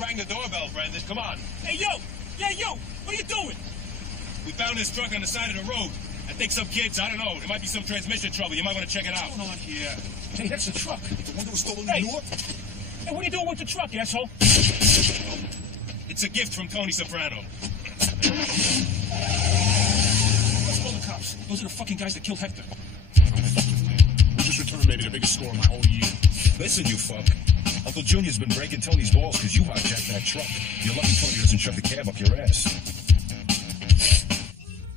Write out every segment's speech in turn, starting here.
Rang the doorbell, Brandon. Come on. Hey, yo! Yeah, yo! What are you doing? We found this truck on the side of the road. I think some kids, I don't know, there might be some transmission trouble. You might want to check it out. What's going on here? Hey, that's the truck. The one that was stolen Hey. in New York? Hey, what are you doing with the truck, asshole? It's a gift from Tony Soprano. Let's call the cops. Those are the fucking guys that killed Hector. We just returned maybe the biggest score of my whole year. Listen, you fuck. Uncle Junior's been breaking Tony's balls because you hijacked that truck. You're lucky Tony doesn't shove the cab up your ass.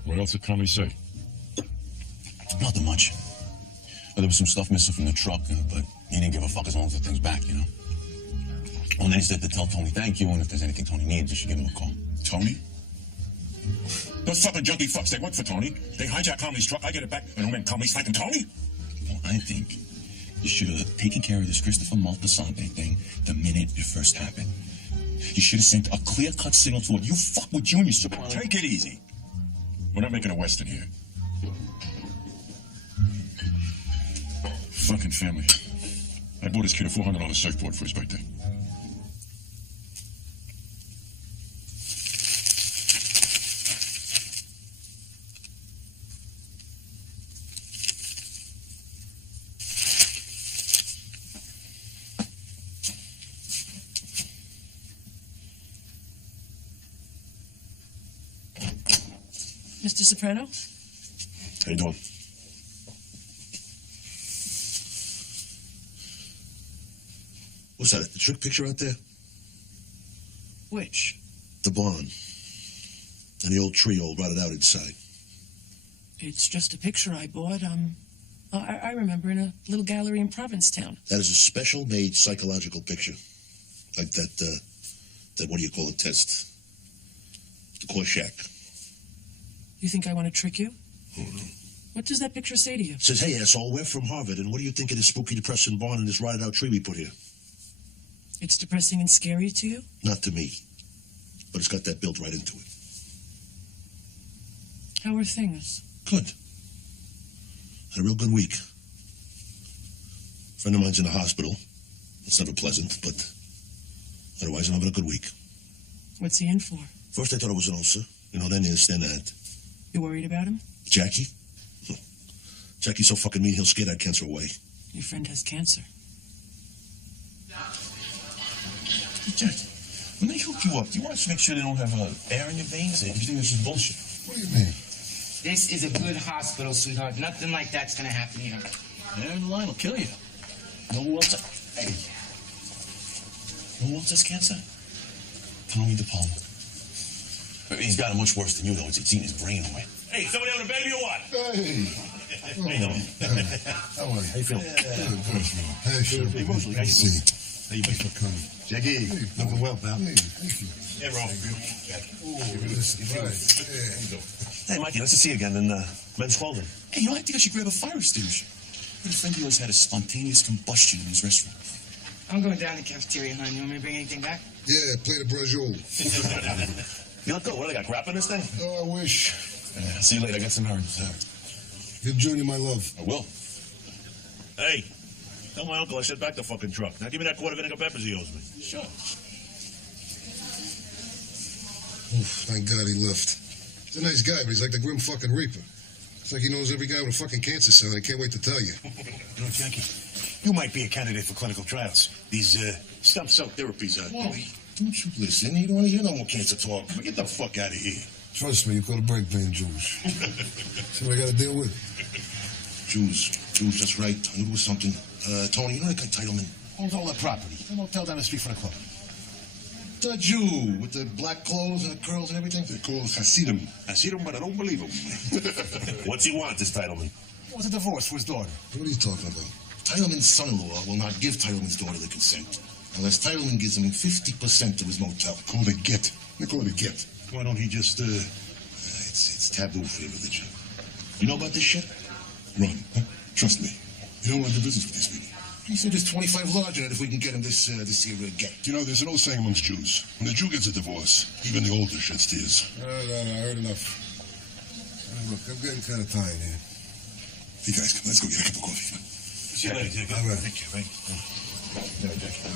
What else did Tommy say? Nothing much. There was some stuff missing from the truck, but he didn't give a fuck as long as the thing's back, you know? Well, then he said to tell Tony thank you, and if there's anything Tony needs, you should give him a call. Tony? Those fucking junkie fucks, they work for Tony. They hijack Conley's truck, I get it back, and then Conley's sniping Tony? Well, I think you should have taken care of this Christopher Maltasante thing the minute it first happened. You should have sent a clear-cut signal to it. You fuck with Junior Soprano. Take it easy. We're not making a Western here. Fucking family. I bought his kid a $400 surfboard for his birthday. Mr. Soprano? How you doing? What's that, the trick picture out there? Which? The barn. And the old tree all rotted out inside. It's just a picture I bought. I remember in a little gallery in Provincetown. That is a special-made psychological picture. Like that what do you call it, test? The Korshak. You think I want to trick you? Oh, no. What does that picture say to you? It says, hey, asshole, we're from Harvard, and what do you think of this spooky, depressing barn and this rotted-out tree we put here? It's depressing and scary to you? Not to me. But it's got that built right into it. How are things? Good. Had a real good week. Friend of mine's in the hospital. It's never pleasant, but otherwise I'm having a good week. What's he in for? First I thought it was an ulcer. You know, then you understand that. You worried about him? Jackie? Jackie's so fucking mean he'll scare that cancer away. Your friend has cancer. Hey, Jack, when they hook you up, do you want to make sure they don't have air in your veins? Or you think this is bullshit? What do you mean? This is a good hospital, sweetheart. Nothing like that's gonna happen here. Air in the line will kill you. Know who else? Hey. Know who else has cancer? Tommy DePalma. He's got it much worse than you, though. It's eating his brain away. Hey, somebody having a baby or what? Hey. How you doing? How are you? How you feeling? Hey, sure. Hey, Rosalie, how you doing? How you Thanks for coming. Jackie, looking well, pal. Hey, thank you. Hey, Ro. Hey, Mikey, nice to see you again in men's clothing. Hey, you know, I think I should grab a fire extinguisher. A friend of yours had a spontaneous combustion in his restaurant. I'm going down to the cafeteria, hon. You want me to bring anything back? Yeah, play the Brazzol. You let go. What do they got, crap in this thing? Oh, I wish. See you later. I got some errands. Give Junior my love. I will. Hey, tell my uncle I sent back the fucking truck. Now give me that quart of vinegar peppers he owes me. Sure. Oof, thank God he left. He's a nice guy, but he's like the Grim fucking Reaper. It's like he knows every guy with a fucking cancer cell, and I can't wait to tell you. You know, Jackie, you might be a candidate for clinical trials. These stump cell therapies are... Wally, don't you listen. You don't want to hear no more cancer talk. Get the fuck out of here. Trust me, you call a break being Jews. See what I got to deal with? Jews, that's right. I knew there was something. Tony, you know that guy Titleman? Owns all that property. The motel down the street from the club. The Jew with the black clothes and the curls and everything. They call Hasidim. Hasidim, but I don't believe him. What's he want, this Titleman? He wants a divorce for his daughter. What are you talking about? Titleman's son-in-law will not give Titleman's daughter the consent unless Titleman gives him 50% of his motel. Call it a get. They call it a get. Why don't he just, It's taboo for your religion. You know about this shit? Run. Huh? Trust me. You don't want to do business with these people. He said there's 25 large in it if we can get him this here get. You know, there's an old saying amongst Jews. When a Jew gets a divorce, even the older sheds tears. No, I heard enough. Look, I'm getting kind of tired here. Hey, guys, come, let's go get a cup of coffee. See you later, Jackie. All right. Thank you, right? Yeah, Jackie.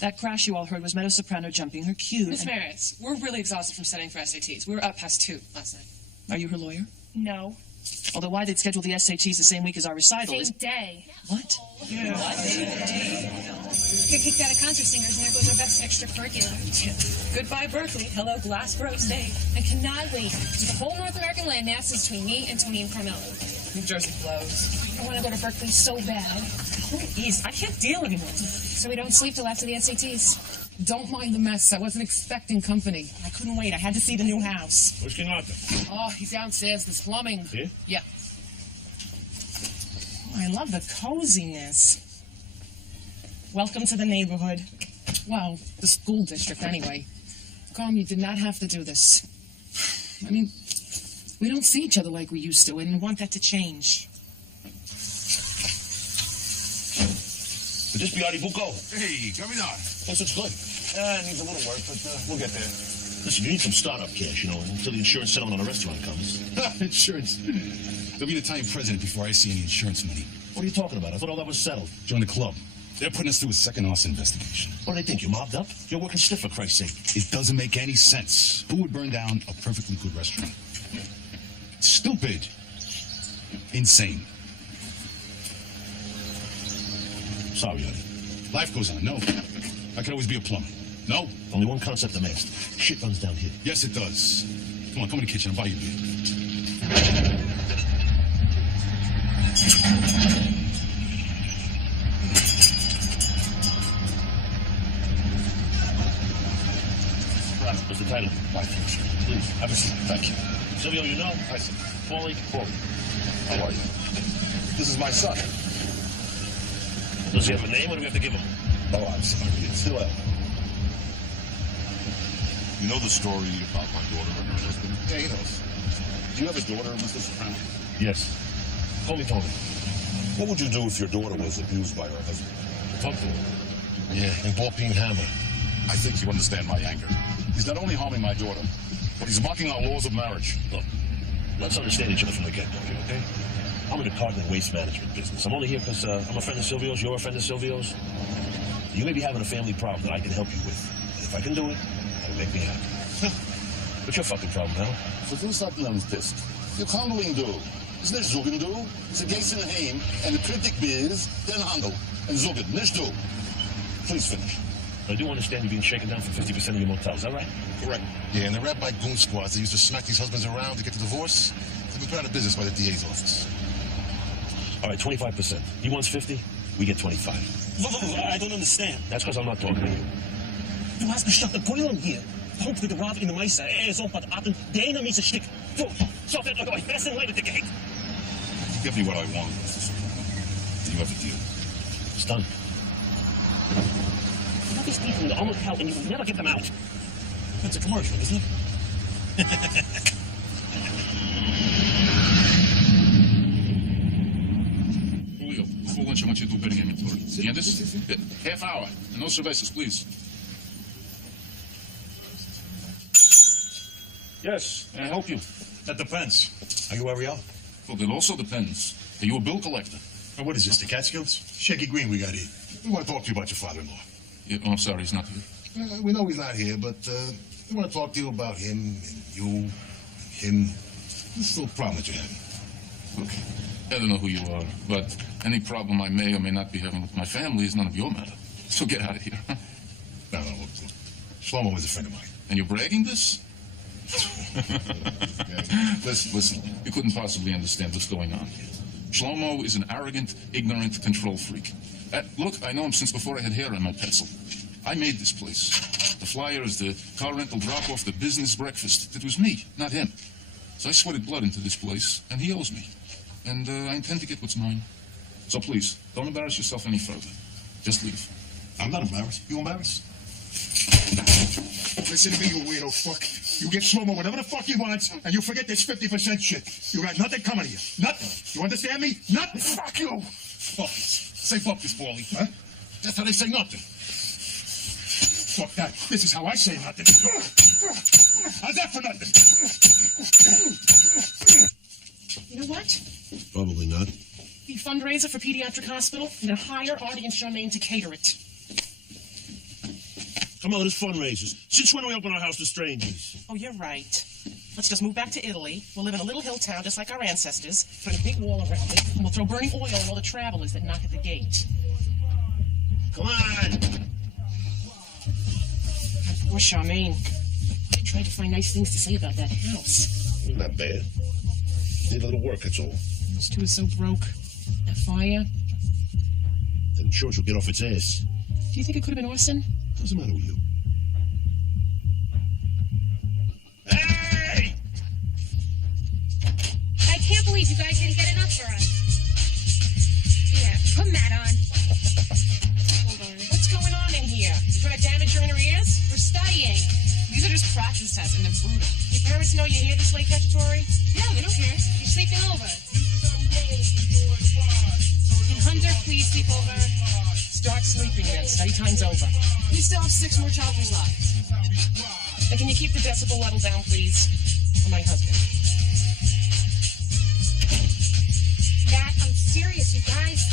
That crash you all heard was Meadow Soprano jumping her cue. Miss Maris, we're really exhausted from studying for SATs. We were up past 2 last night. Are you her lawyer? No. Although why they'd schedule the SATs the same week as our recital is... Same day. What? Yeah. What? Get kicked out of concert singers, and there goes our best extracurricular. Goodbye, Berkeley. Hello, Glassboro State. I cannot wait. The whole North American landmass is between me and Tony and Carmelo. New Jersey blows. I want to go to Berkeley so bad. Please, I can't deal anymore. So we don't sleep till after the SATs. Don't mind the mess. I wasn't expecting company. I couldn't wait. I had to see the new house. Where's King Arthur? Oh, he's downstairs. There's plumbing. Here? Yeah. Oh, I love the coziness. Welcome to the neighborhood. Well, the school district, anyway. Carm, you did not have to do this. I mean, we don't see each other like we used to, and I want that to change. Could this be Artie Bucco? Hey, come on. Yes, it's good. It needs a little work, but we'll get there. Listen, you need some startup cash, you know, until the insurance settlement on the restaurant comes. Insurance. There'll be an Italian president before I see any insurance money. What are you talking about? I thought all that was settled. Join the club. They're putting us through a second arson investigation. What do they think? You mobbed up? You're working stiff, for Christ's sake. It doesn't make any sense. Who would burn down a perfectly good restaurant? Stupid. Insane. Sorry, Artie. Life goes on. No. I could always be a plumber. No. Only one concept amassed. Shit runs down here. Yes, it does. Come on, come in the kitchen. I'll buy you a beer. What's the title? My pleasure. Please, have a seat. Thank you. Silvio, you know? Hi, sir. Paulie. How are you? This is my son. Does he have a name, or do we have to give him? Oh, I'm sorry. It's still out. You know the story about my daughter and her husband? Yeah, he knows. Do you have a daughter, Mr. Soprano? Yes. Call me Tony. What would you do if your daughter was abused by her husband? Talk to him. Yeah, and ball-peen hammer. I think you understand my anger. He's not only harming my daughter, but he's mocking our laws of marriage. Look, let's understand each other from the get-go here, okay? I'm in the carton and waste management business. I'm only here because I'm a friend of Silvio's, you're a friend of Silvio's. You may be having a family problem that I can help you with. And if I can do it, that'll make me happy. What's your fucking problem, Hal? Versuch hat man test. Wir kan doen do. Is nicht zoeken do. Is a geest in a heim and the critic biz den handel. And zoeken, nicht do. Please finish. I do understand you're being shaken down for 50% of your motels, is that right? Correct. Yeah, and the rabbi goon squads that used to smack these husbands around to get the divorce, they've been put out of business by the DA's office. All right, 25%. He wants 50, we get 25. I don't understand. That's because I'm not talking to you. Du hast gestoppt Brüllen hier. Hoop de raad in de meister. Is op wat aten. De ene meeste stik. Zo dat ik euch best in Leute gehegt. Give me what I want, Mr. Soprano. You have a deal. It's done. That is people in the almost hell and you will never get them out. It's a commercial, isn't it? Julio, before lunch, I want you to do bidding inventory. You get this? Half hour. And no cervezas, please. Yes, can I help you? That depends. Are you Ariel? Well, it also depends. Are you a bill collector? Now, what is this, the Catskills? Shaky Green we got here. We want to talk to you about your father-in-law. Yeah, oh, I'm sorry, he's not here. We know he's not here, but we want to talk to you about him and you and him. This little problem that you're having. Look, I don't know who you are, but any problem I may or may not be having with my family is none of your matter. So get out of here. No, look. Shlomo is a friend of mine. And you're bragging this? Listen, you couldn't possibly understand what's going on here. Shlomo is an arrogant, ignorant control freak. Look, I know him since before I had hair on my pencil. I made this place. The flyers, the car rental drop-off, the business breakfast. It was me, not him. So I sweated blood into this place, and he owes me. And I intend to get what's mine. So please, don't embarrass yourself any further. Just leave. I'm not embarrassed. You embarrassed? Listen to me, you weirdo fuck. You get Shlomo whatever the fuck he wants, and you forget this 50% shit. You got nothing coming to you. Nothing. You understand me? Nothing. Fuck you. Focus. Say focus, Paulie. Huh? That's how they say nothing. Fuck that. This is how I say nothing. How's that for nothing? You know what? Probably not. The fundraiser for Pediatric Hospital, and a hire audience show name to cater it. Come on, it's fundraisers. Since when do we open our house to strangers? Oh, you're right. Let's just move back to Italy. We'll live in a little hill town just like our ancestors, put a big wall around it, and we'll throw burning oil on all the travelers that knock at the gate. Come on! Poor Charmaine. I tried to find nice things to say about that house. Not bad. Did a little work, that's all. Those two are so broke. That fire. Then church will get off its ass. Do you think it could have been arson? Doesn't matter with you. Hey! I can't believe you guys didn't get enough for us. Yeah, put Matt on. Hold on. What's going on in here? You trying to damage your inner ears? We're studying. These are just practice tests, and they're brutal. Your parents know you're here this late, Cacciatore? No, they don't care. You're sleeping over. Can Hunter please sleep over? Start sleeping then. Study time's over. We still have 6 more chapters left. And can you keep the decibel level down, please? For my husband. Matt, I'm serious, you guys.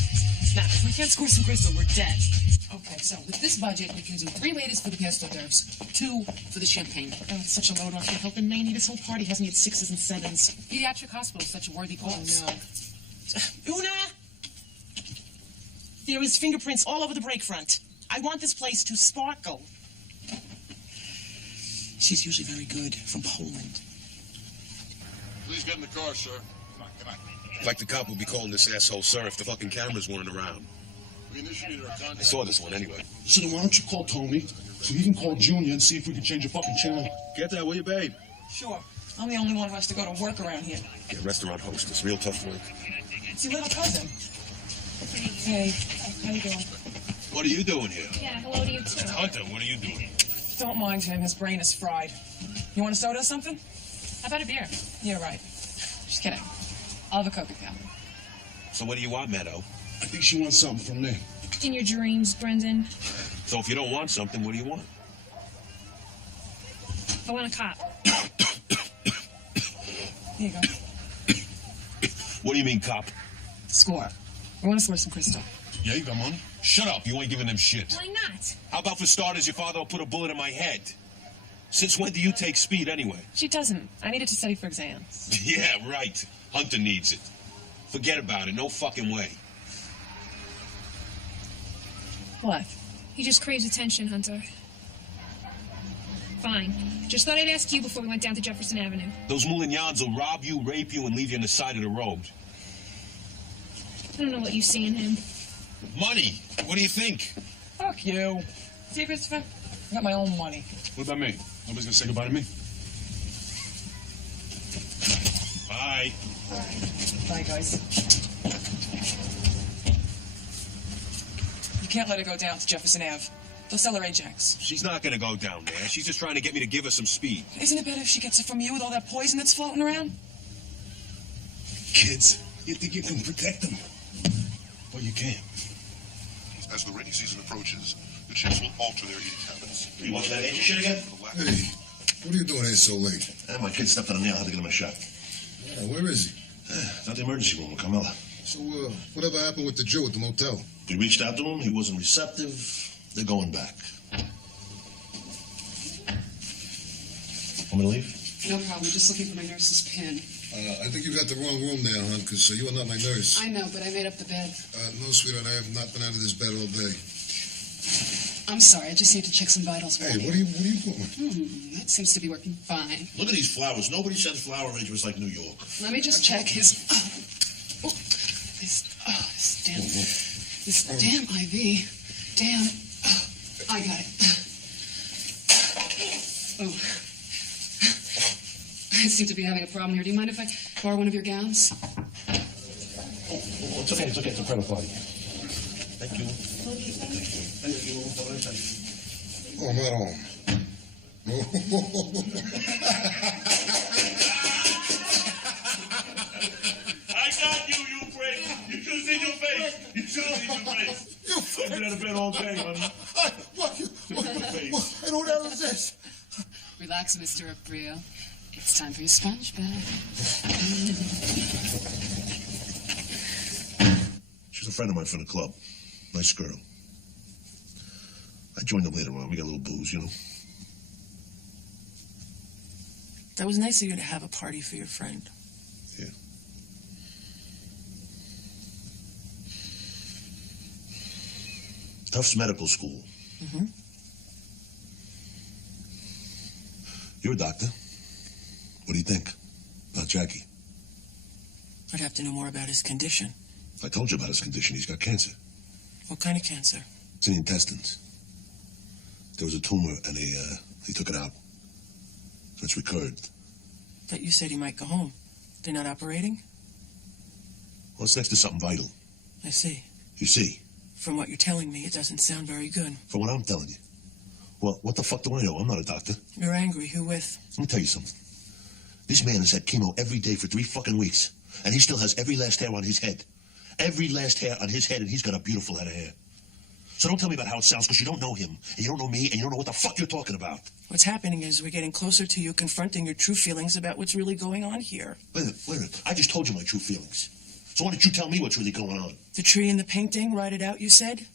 Now, if we can't score some crystal, we're dead. Okay, so with this budget, we can do 3 ladies for the pesto d'oeuvres, 2 for the champagne. Oh, it's such a load off your helping Mamie. This whole party has me at 6s and 7s. Pediatric hospital is such a worthy cause. Oh, no. Una! There is fingerprints all over the break front. I want this place to sparkle. She's usually very good, from Poland. Please get in the car, sir. Come on. Like the cop would be calling this asshole sir if the fucking cameras weren't around. We initiated our contact. I saw this one anyway. So then why don't you call Tony so he can call Junior and see if we can change the fucking channel? Get that, will you, babe? Sure. I'm the only one who has to go to work around here. Yeah, restaurant hostess. Real tough work. It's your little cousin. Hey, how you doing? What are you doing here? Yeah, hello to you too. Hunter, what are you doing? Don't mind him. His brain is fried. You want a soda or something? How about a beer? Yeah, right. Just kidding. I'll have a Coca-Cola. So what do you want, Meadow? I think she wants something from me. In your dreams, Brendan. So if you don't want something, what do you want? I want a cop. Here you go. What do you mean, cop? Score. I want to score some crystal. Yeah, you got money? Shut up. You ain't giving them shit. Why not? How about for starters, your father will put a bullet in my head? Since when do you take speed anyway? She doesn't. I needed to study for exams. Yeah, right. Hunter needs it. Forget about it. No fucking way. What? He just craves attention, Hunter. Fine. Just thought I'd ask you before we went down to Jefferson Avenue. Those Moulignans will rob you, rape you, and leave you on the side of the road. I don't know what you see in him. Money. What do you think? Fuck you. See, Christopher? I got my own money. What about me? Nobody's gonna say goodbye to me? Bye. Bye, guys. You can't let her go down to Jefferson Ave. They'll sell her Ajax. She's not gonna go down there. She's just trying to get me to give her some speed. Isn't it better if she gets it from you with all that poison that's floating around? Kids, you think you can protect them? Well, you can't. As the rainy season approaches, the chicks will alter their eating habits. You watching that Asian shit again? Hey, what are you doing here so late? My kid stepped on a nail. I had to get him a shot. Yeah, where is he? It's at the emergency room with Carmela. So, whatever happened with the Jew at the motel? We reached out to him. He wasn't receptive. They're going back. Want me to leave? No problem. Just looking for my nurse's pin. I think you got the wrong room there, hon, because you are not my nurse. I know, but I made up the bed. No, sweetheart, I have not been out of this bed all day. I'm sorry. I just need to check some vitals. Hey, what are you doing? That seems to be working fine. Look at these flowers. Nobody sends flower arrangements like New York. Let me just check his... This damn IV. Damn. I got it. Oh. I seem to be having a problem here. Do you mind if I borrow one of your gowns? It's okay. It's okay. It's a private party. Thank you. Thank you. Oh, I'm at home. I got you, you prick. You should have seen your face. You should have seen your face. I've been out of bed all day, honey. And who the hell is this? Relax, Mr. Aprio. It's time for your sponge bath. She's a friend of mine from the club. Nice girl. I joined them later on. We got a little booze, you know. That was nice of you to have a party for your friend. Yeah. Tufts Medical School. Mm-hmm. You're a doctor. What do you think about Jackie? I'd have to know more about his condition. I told you about his condition. He's got cancer. What kind of cancer? It's in the intestines. There was a tumor, and they took it out. And it's recurred. But you said he might go home. They're not operating? Well, it's next to something vital. I see. You see? From what you're telling me, it doesn't sound very good. From what I'm telling you. Well, what the fuck do I know? I'm not a doctor. You're angry. Who with? Let me tell you something. This man has had chemo every day for 3 fucking weeks. And he still has every last hair on his head. Every last hair on his head, and he's got a beautiful head of hair. So don't tell me about how it sounds, because you don't know him, and you don't know me, and you don't know what the fuck you're talking about. What's happening is we're getting closer to you confronting your true feelings about what's really going on here. Wait a minute. I just told you my true feelings. So why don't you tell me what's really going on? The tree in the painting, write it out, you said?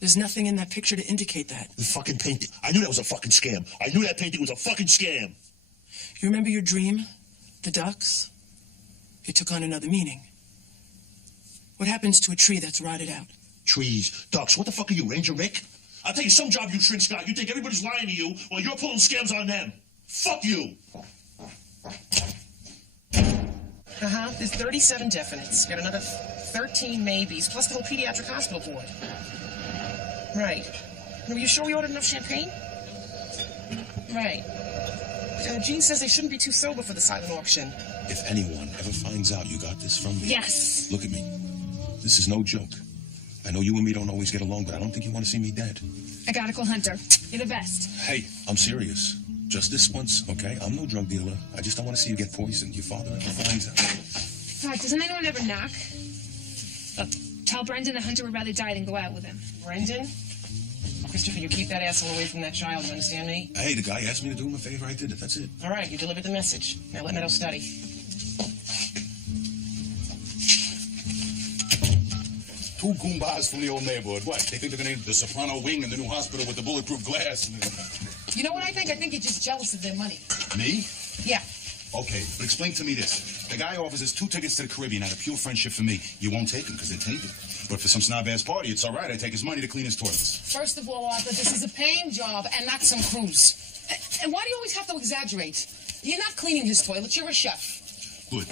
There's nothing in that picture to indicate that. The fucking painting. I knew that was a fucking scam. I knew that painting was a fucking scam. You remember your dream? The ducks? It took on another meaning. What happens to a tree that's rotted out? Trees, ducks, what the fuck are you, Ranger Rick? I'll tell you some job, you shrink Scott. You think everybody's lying to you while you're pulling scams on them. Fuck you. There's 37 definites. Got another 13 maybes, plus the whole pediatric hospital board. Right. Are you sure we ordered enough champagne? Right. Gene says they shouldn't be too sober for the silent auction. If anyone ever finds out you got this from me... Yes. Look at me. This is no joke. I know you and me don't always get along, but I don't think you want to see me dead. I gotta call Hunter. You're the best. Hey, I'm serious. Just this once, okay? I'm no drug dealer. I just don't want to see you get poisoned. Your father ever finds out. God, doesn't anyone ever knock? Look, tell Brendan that Hunter would rather die than go out with him. Brendan? Christopher, you keep that asshole away from that child, you understand me? Hey, the guy asked me to do him a favor. I did it. That's it. All right, you delivered the message. Now let Meadow study. Two goombas from the old neighborhood. What? They think they're gonna need the Soprano wing and the new hospital with the bulletproof glass. You know what I think? I think you're just jealous of their money. Me? Yeah. Okay, but explain to me this. The guy offers us 2 tickets to the Caribbean out of pure friendship for me. You won't take them because they're tainted. But for some snob-ass party, it's all right. I take his money to clean his toilets. First of all, Arthur, this is a paying job and not some cruise. And why do you always have to exaggerate? You're not cleaning his toilets. You're a chef. Good.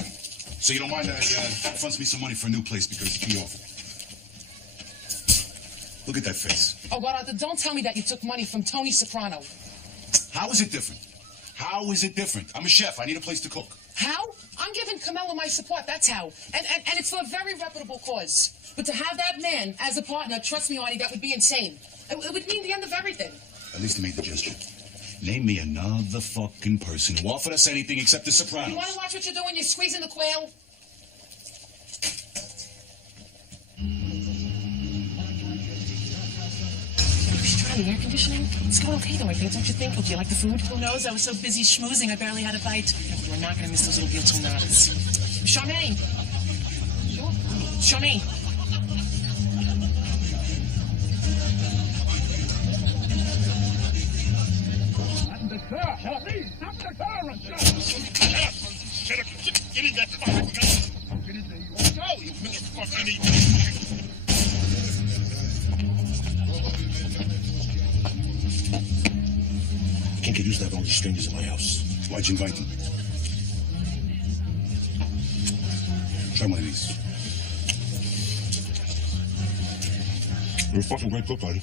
So you don't mind that funds me some money for a new place because he offered. Look at that face. Oh, God, Arthur, don't tell me that you took money from Tony Soprano. How is it different? How is it different? I'm a chef. I need a place to cook. How? I'm giving Carmela my support, that's how. And it's for a very reputable cause. But to have that man as a partner, trust me, Artie, that would be insane. It would mean the end of everything. At least he made the gesture. Name me another fucking person who offered us anything except the Sopranos. You want to watch what you're doing? You're squeezing the quail? The air conditioning? It's going okay though, I think, don't you think? Oh, do you like the food? Who knows? I was so busy schmoozing, I barely had a bite. Yeah, but we're not going to miss those little beautiful nuts. Charmaine! Charmaine! Not in the car! Help me! Stop the car! I'm shut up! Get in that fucking car! Get in there, you go, you fucking idiot! I can't get used to having all these strangers in my house. Why'd you invite them? Try one of these. You're a fucking great cook, buddy.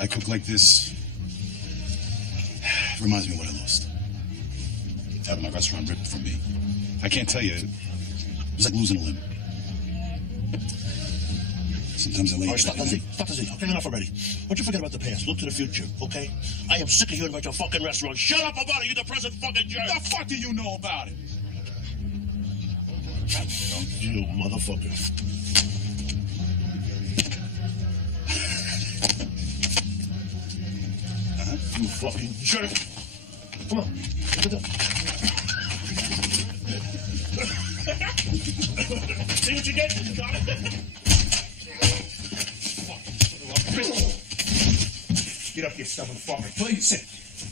I cook like this. Reminds me of what I lost. Having my restaurant ripped from me. I can't tell you. It was like losing a limb. Sometimes I lay. All right, stop the Z. Okay, enough already. Why don't you forget about the past? Look to the future, okay? I am sick of hearing about your fucking restaurant. Shut up about it, you the present fucking jerk! The fuck do you know about it? You motherfucker. You fucking jerk. Come on, get up. See what you get? You got it? Get up, you stubborn fucker. Please. Sit.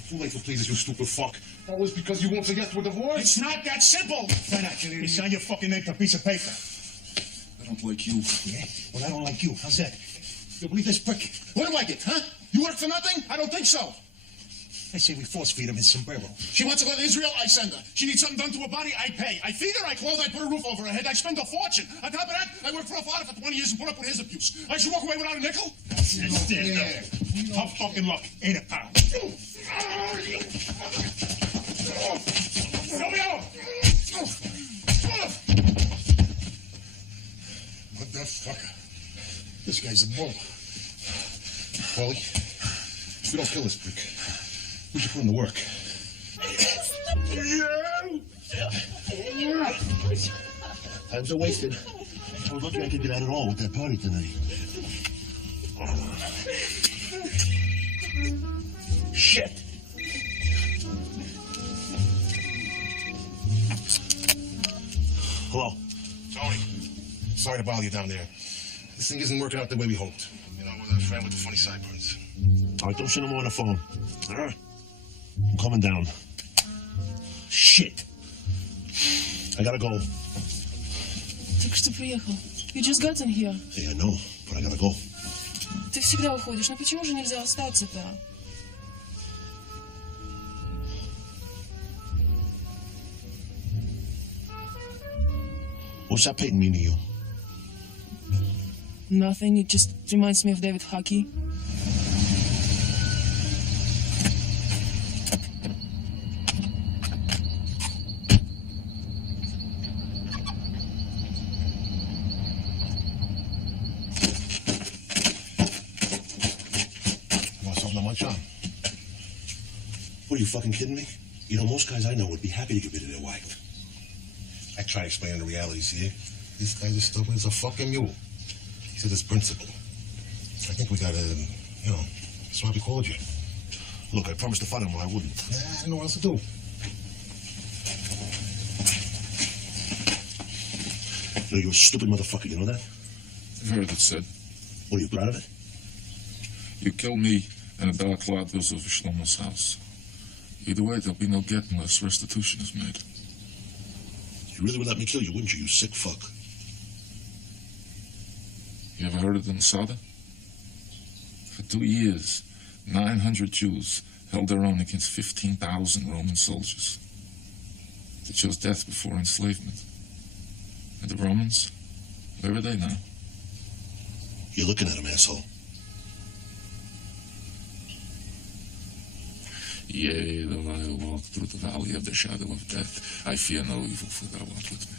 Too late for pleases, you stupid fuck. That was because you won't say yes to a divorce? It's not that simple! Why not? You sign your fucking name to a piece of paper. I don't like you. Yeah? Well, I don't like you. How's that? You believe this prick? What do I get, huh? You work for nothing? I don't think so. I say we force feed him his sombrero. She wants to go to Israel, I send her. She needs something done to her body, I pay. I feed her, I clothe, I put a roof over her head, I spend a fortune. On top of that, I work for a father for 20 years and put up with his abuse. I should walk away without a nickel? That's it. Tough fucking luck, ain't it, pal? Silvio! Motherfucker. This guy's a bull. Paulie, if we don't kill this prick, we should put him to work. Times are wasted. I was lucky I could get out at all with that party tonight. Shit! Hello? Tony, sorry to bother you down there. This thing isn't working out the way we hoped. You know, with our friend with the funny sideburns. All right, don't send him on the phone. All right? I'm coming down. Shit! I gotta go. Только что приехал. You just got in here. Hey, I know, but I gotta go. Ты всегда уходишь, но почему же нельзя остаться-то? What's that painting mean to you? Nothing, it just reminds me of David Hockey. Want something to munch on? What, are you fucking kidding me? You know, most guys I know would be happy to get rid of their wife. I try explaining the realities here. This guy's as stubborn as a fucking mule. He said it's principle. I think we gotta, you know, that's why we called you. Look, I promised to fight him or I wouldn't. I don't know what else to do. You know, you're a stupid motherfucker, you know that? I've heard it said. What, are you proud of it? You kill me and a dark cloud goes over Shlomo's house. Either way, there'll be no get unless restitution is made. You really would let me kill you, wouldn't you, you sick fuck? You ever heard of the Masada? For 2 years, 900 Jews held their own against 15,000 Roman soldiers. They chose death before enslavement. And the Romans, where are they now? You're looking at him, asshole. Yea, though I walk through the valley of the shadow of death, I fear no evil, for thou art with me.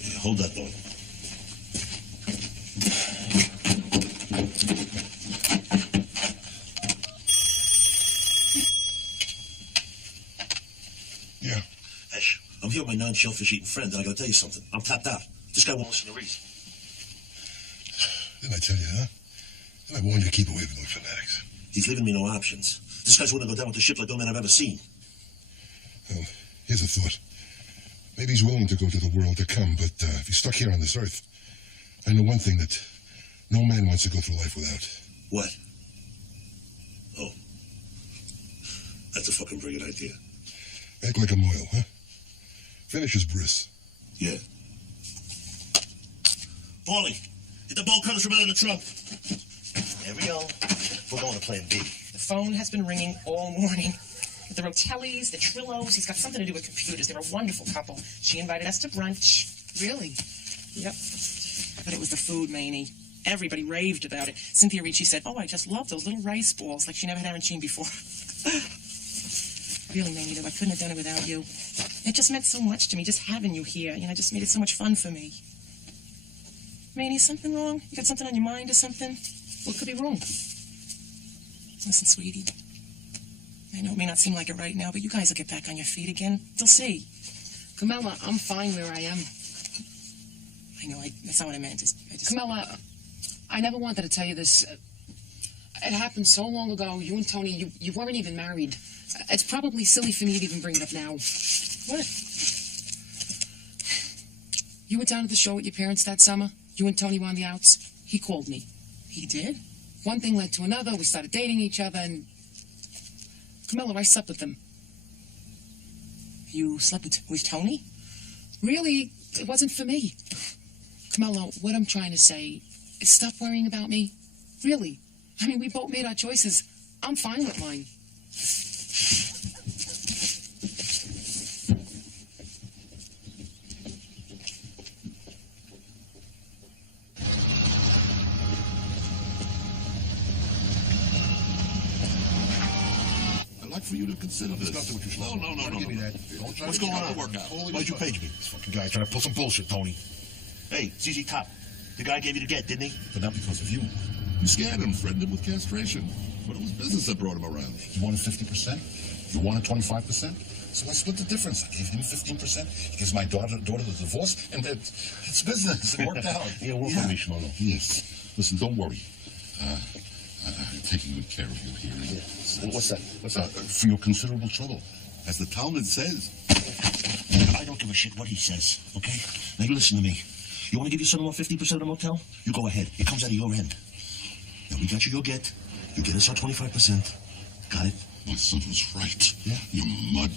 Yeah, hold that thought. Yeah. Ash, I'm here with my non-shellfish eating friend, and I gotta tell you something. I'm tapped out. This guy won't listen to reason. Didn't I tell you, huh? I warned you to keep away from those fanatics. He's leaving me no options. This guy's willing to go down with the ship like no man I've ever seen. Well, here's a thought. Maybe he's willing to go to the world to come, but if he's stuck here on this earth, I know one thing that no man wants to go through life without. What? Oh. That's a fucking brilliant idea. Act like a moil, huh? Finish his bris. Yeah. Paulie, get the bolt cutters from out of the trunk. There we go. We're going to plan B. The phone has been ringing all morning. The Rotellis, the Trillos, he's got something to do with computers. They're a wonderful couple. She invited us to brunch. Really? Yep. But it was the food, Maney. Everybody raved about it. Cynthia Ricci said, "Oh, I just love those little rice balls," like she never had arancine before. Really, Maney, though, I couldn't have done it without you. It just meant so much to me, just having you here. You know, it just made it so much fun for me. Maney, something wrong? You got something on your mind or something? What could be wrong? Listen, sweetie. I know it may not seem like it right now, but you guys will get back on your feet again. You'll see. Camilla, I'm fine where I am. I know, that's not what I meant. Camilla, I never wanted to tell you this. It happened so long ago. You and Tony, you weren't even married. It's probably silly for me to even bring it up now. What? You were down at the show with your parents that summer. You and Tony were on the outs. He called me. He did? One thing led to another. We started dating each other, and Camilla, I slept with him. You slept with Tony? Really, it wasn't for me. Camilla, what I'm trying to say is stop worrying about me. Really. I mean, we both made our choices. I'm fine with mine. I'd like for you to consider this. Discuss it with you, Shlomo. No. Give me that. Don't try What's to going get on? Work out. Why'd you page me? This fucking guy trying to pull some bullshit, Tony. Hey, ZZ Top. The guy gave you the get, didn't he? But not because of you. You scared him, threatened him with castration. But it was business that brought him around. He wanted 50%. You wanted 25%. So I split the difference. I gave him 15%. He gives my daughter the divorce, and it's business. It worked out. Yeah, work for me, Shlomo. Yes. Listen, don't worry. I'm taking good care of you here. Yeah. And what's that? For your considerable trouble. As the Talmud says. I don't give a shit what he says, okay? Now you listen to me. You want to give your son-in-law 50% of the motel? You go ahead. It comes out of your end. Now we got you your get. You get us our 25%. Got it? My son was right. Yeah? You mud.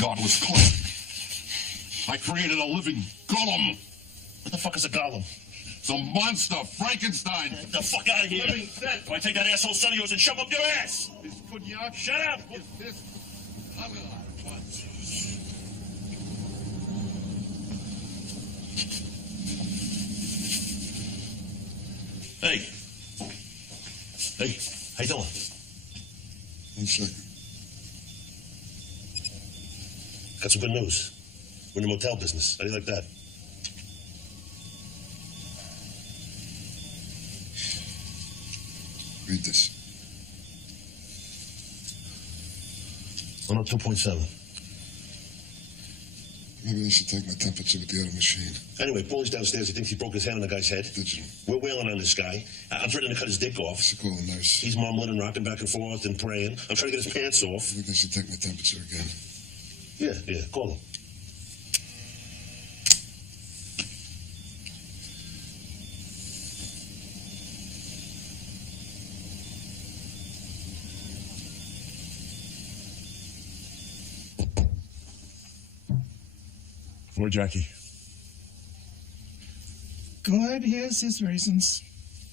Godless clown. I created a living golem. What the fuck is a golem? It's a monster, Frankenstein. Get the fuck out of here. Do I take that asshole son of yours and shove up your ass? This could not. Shut up. This. Hey. Hey, how you doing? 1 second. Got some good news. We're in the motel business. How do you like that? Read this. 102.7. Maybe they should take my temperature with the other machine. Anyway, Paulie's downstairs. He thinks he broke his hand on the guy's head. Digital. We're wailing on this guy. I'm threatening to cut his dick off. I should call the nurse. He's mumbling and rocking back and forth and praying. I'm trying to get his pants off. I think they should take my temperature again. Yeah, call him. Poor Jackie. Good, here's his reasons.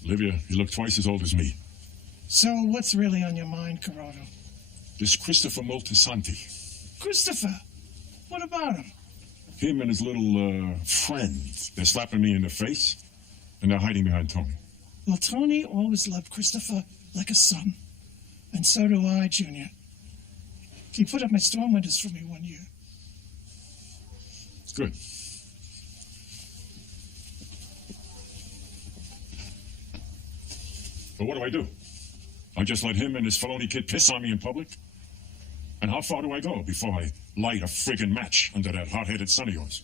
Olivia, you look twice as old as me. So what's really on your mind, Corrado? This Christopher Moltisanti. Christopher, what about him? Him and his little friend. They're slapping me in the face, and they're hiding behind Tony. Well, Tony always loved Christopher like a son. And so do I, Junior. He put up my storm windows for me one year. Good. But what do? I just let him and his felony kid piss on me in public? And how far do I go before I light a friggin' match under that hot-headed son of yours?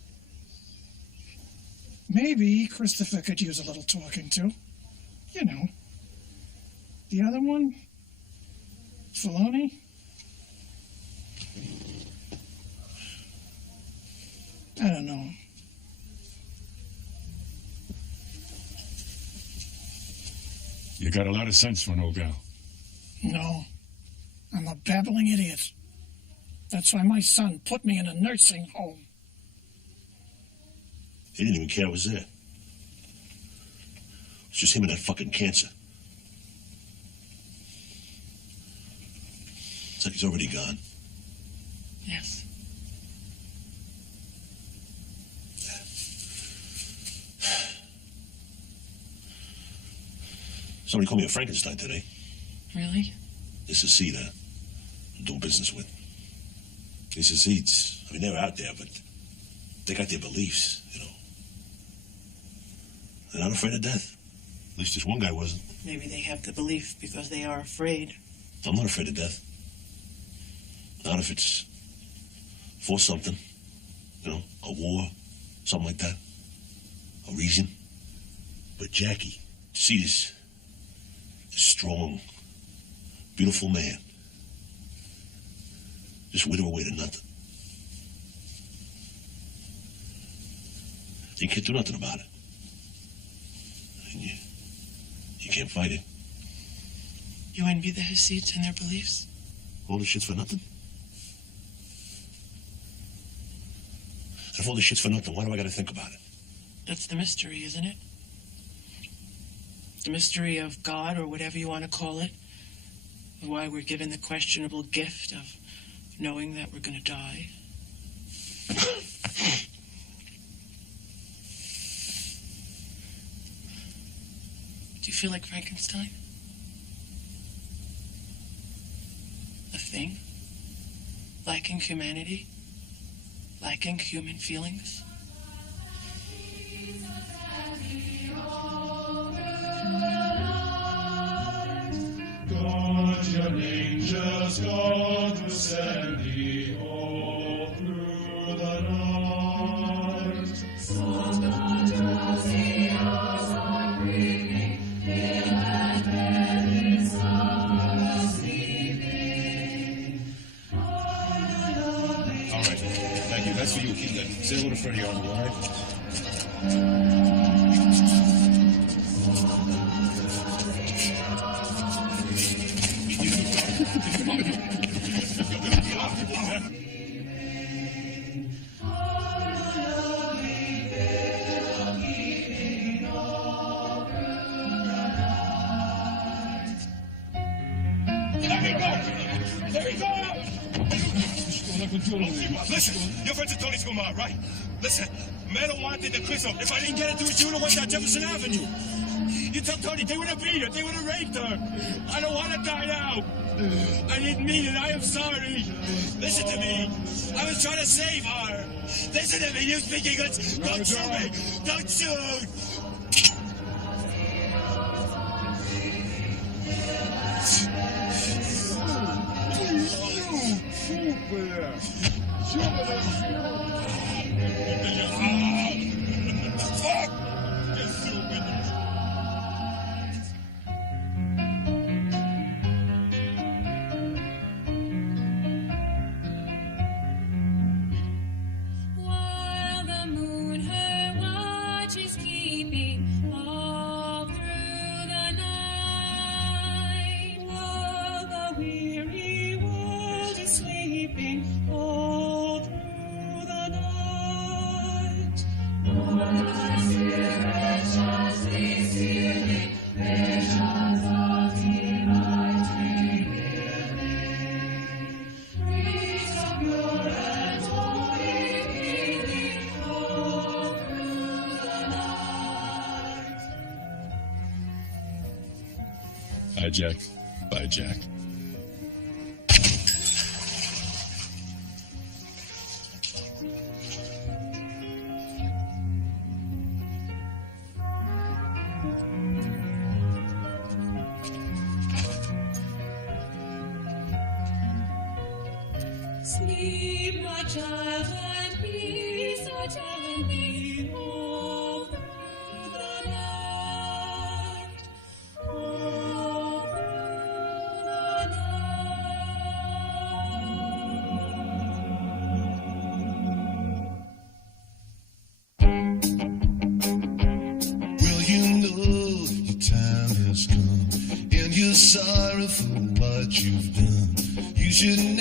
Maybe Christopher could use a little talking to. You know. The other one? Filoni? I don't know. You got a lot of sense for an old gal. No. I'm a babbling idiot. That's why my son put me in a nursing home. He didn't even care I was there. It's just him and that fucking cancer. It's like he's already gone. Yes. Somebody called me a Frankenstein today. Really? This is Cedar. I'm doing business with. These Azids, I mean, they're out there, but they got their beliefs, you know. They're not afraid of death. At least this one guy wasn't. Maybe they have the belief because they are afraid. I'm not afraid of death. Not if it's for something. You know, a war, something like that. A reason. But Jackie, see this strong, beautiful man. Just wither away to nothing. You can't do nothing about it. And you can't fight it. You envy the Hasids and their beliefs? All this shit's for nothing? If all this shit's for nothing, why do I gotta think about it? That's the mystery, isn't it? The mystery of God, or whatever you want to call it. Why we're given the questionable gift of knowing that we're going to die. Do you feel like Frankenstein? A thing? Lacking humanity? Lacking human feelings? Guardian angels, God will send thee all through the night. Son God draws thee out on creeping, hill and bed in summer sleeping. All right, thank you. That's for you. Keep that. Say hello to Freddie over, all right? Listen, your friends are Tony's Gumar, right? Listen, Meadow wanted the crystal. If I didn't get it to her, she would have went down Jefferson Avenue. You tell Tony they would have beat her, they would have raped her. I don't want to die now. I didn't mean it, I am sorry. Listen to me. I was trying to save her. Listen to me, you speak English. Don't shoot me. Don't shoot. While the moon her watch is keeping all through the night, while the weary world is sleeping all through the night. My spirit shall sleep stealing, visions of divine revealing. Breeze of pure and holy healing all through the night. Hi, Jack. Bye, Jack. Sleep, my child, and be so gently all through the night. All through the night. Well, you know your time has come, and you're sorry for what you've done. You shouldn't